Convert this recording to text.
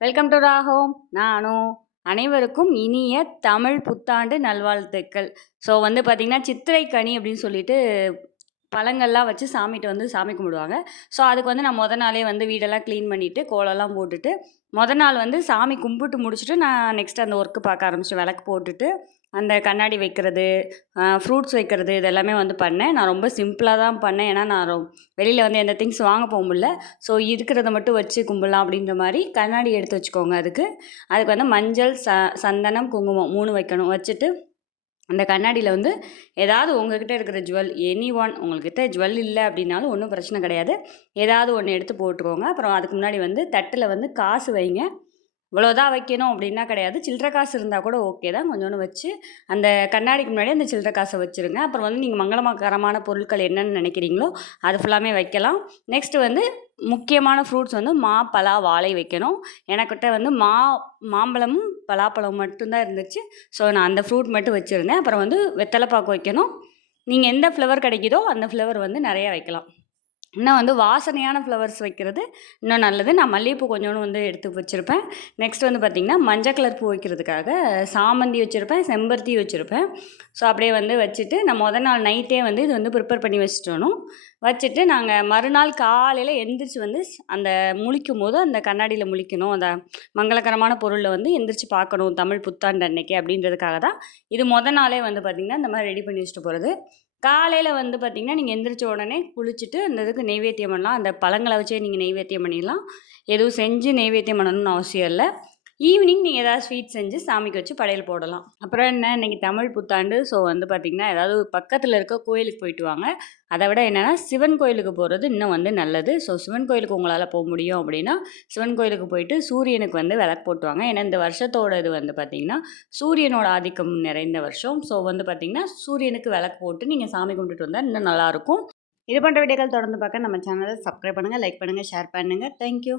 Welcome to ராகோம் நானும் அனைவருக்கும் இனிய தமிழ் புத்தாண்டு நல்வாழ்த்துக்கள். ஸோ வந்து பார்த்திங்கன்னா சித்திரை கனி அப்படின்னு சொல்லிட்டு பழங்கள்லாம் வச்சு சாமிகிட்ட வந்து சாமி கும்பிடுவாங்க. ஸோ அதுக்கு வந்து நான் முத நாளே வந்து வீடெல்லாம் க்ளீன் பண்ணிவிட்டு கோலம்லாம் போட்டுட்டு முத நாள் வந்து சாமி கும்பிட்டு முடிச்சுட்டு நான் நெக்ஸ்ட் அந்த ஒர்க்கு பார்க்க ஆரம்பிச்சிட்டேன் விளக்கு போட்டுட்டு அந்த கண்ணாடி வைக்கிறது ஃப்ரூட்ஸ் வைக்கிறது இதெல்லாமே வந்து பண்ணேன். நான் ரொம்ப சிம்பிளாக தான் பண்ணேன். ஏன்னா நான் ரொ வெளியில் வந்து எந்த திங்ஸ் வாங்க போக முடியல. ஸோ இருக்கிறத மட்டும் வச்சு கும்பிடலாம் அப்படின்ற மாதிரி கண்ணாடி எடுத்து வச்சுக்கோங்க அதுக்கு. அதுக்கு வந்து மஞ்சள் ச சந்தனம் குங்குமம் மூணு வைக்கணும். வச்சுட்டு அந்த கண்ணாடியில் வந்து ஏதாவது உங்ககிட்ட இருக்கிற ஜுவல் எனி ஒன் உங்கள்கிட்ட ஜுவல் இல்லை அப்படின்னாலும் ஒன்றும் பிரச்சனை கிடையாது. ஏதாவது ஒன்று எடுத்து போட்டுக்கோங்க. அப்புறம் அதுக்கு முன்னாடி வந்து தட்டில் வந்து காசு வைங்க. இவ்வளோதான் வைக்கணும் அப்படின்னா கிடையாது. சில்லற காசு இருந்தால் கூட ஓகே தான். கொஞ்சோண்டு வச்சு அந்த கண்ணாடிக்கு முன்னாடி அந்த சில்லற காசை வச்சுருங்க. அப்புறம் வந்து நீங்கள் மங்களமகரமான பொருட்கள் என்னென்னு நினைக்கிறீங்களோ அது ஃபுல்லாமே வைக்கலாம். நெக்ஸ்ட்டு வந்து முக்கியமான ஃப்ரூட்ஸ் வந்து மா பலா வாழை வைக்கணும். எனக்கிட்ட வந்து மா மாம்பழமும் பலாப்பழம் மட்டும்தான் இருந்துச்சு. ஸோ நான் அந்த ஃப்ரூட் மட்டும் வச்சுருந்தேன். அப்புறம் வந்து வெத்தலைப்பாக்கு வைக்கணும். நீங்கள் எந்த ஃப்ளவர் கிடைக்குதோ அந்த ஃப்ளவர் வந்து நிறையா வைக்கலாம். இன்னும் வந்து வாசனையான ஃப்ளவர்ஸ் வைக்கிறது இன்னும் நல்லது. நான் மல்லிகைப்பூ கொஞ்சோண்டு வந்து எடுத்து வச்சுருப்பேன். நெக்ஸ்ட் வந்து பார்த்திங்கன்னா மஞ்சள் கலர் பூ வைக்கிறதுக்காக சாமந்தி வச்சுருப்பேன் செம்பருத்தி வச்சுருப்பேன். ஸோ அப்படியே வந்து வச்சுட்டு நான் மொதல் நாள் நைட்டே வந்து இது வந்து ப்ரிப்பேர் பண்ணி வச்சுட்டோணும் வச்சுட்டு நாங்கள் மறுநாள் காலையில் எந்திரிச்சு வந்து அந்த முழிக்கும் போது அந்த கண்ணாடியில் முழிக்கணும். அந்த மங்களகரமான பொருளை வந்து எந்திரிச்சு பார்க்கணும் தமிழ் புத்தாண்டு அன்னைக்கு அப்படின்றதுக்காக தான். இது மொதல் நாளே வந்து பார்த்திங்கன்னா இந்த மாதிரி ரெடி பண்ணி வச்சுட்டு போகிறது காலையில் வந்து பார்த்திங்கன்னா நீங்கள் எந்திரிச்ச உடனே குளிச்சுட்டு அந்த இதுக்கு நெய்வேத்தியம் பண்ணலாம். அந்த பழங்களை வச்சே நீங்கள் நெய்வேத்தியம் பண்ணிடலாம். எதுவும் செஞ்சு நெய்வேத்தியம் பண்ணணும்னு அவசியம் இல்லை. ஈவினிங் நீங்கள் ஏதாவது ஸ்வீட் செஞ்சு சாமிக்கு வச்சு படையல் போடலாம். அப்புறம் என்ன இன்றைக்கி தமிழ் புத்தாண்டு ஸோ வந்து பார்த்திங்கன்னா ஏதாவது பக்கத்தில் இருக்க கோயிலுக்கு போயிட்டு வாங்க. அதை விட என்னென்னா சிவன் கோயிலுக்கு போகிறது இன்னும் வந்து நல்லது. ஸோ சிவன் கோயிலுக்கு உங்களால் போக முடியும் அப்படின்னா சிவன் கோயிலுக்கு போயிட்டு சூரியனுக்கு வந்து விளக்கு போட்டுவாங்க ஏன்னா இந்த வருஷத்தோட இது வந்து பார்த்திங்கன்னா சூரியனோட ஆதிக்கம் நிறைந்த வருஷம். ஸோ வந்து பார்த்திங்கன்னா சூரியனுக்கு விளக்கு போட்டு நீங்கள் சாமி கும்பிட்டுட்டு வந்தால் இன்னும் நல்லாயிருக்கும் இது பண்ணுற வீடியோக்கள் தொடர்ந்து பார்க்க நம்ம சேனலை சப்ஸ்கிரைப் பண்ணுங்கள் லைக் பண்ணுங்கள் ஷேர் பண்ணுங்கள் தேங்க்யூ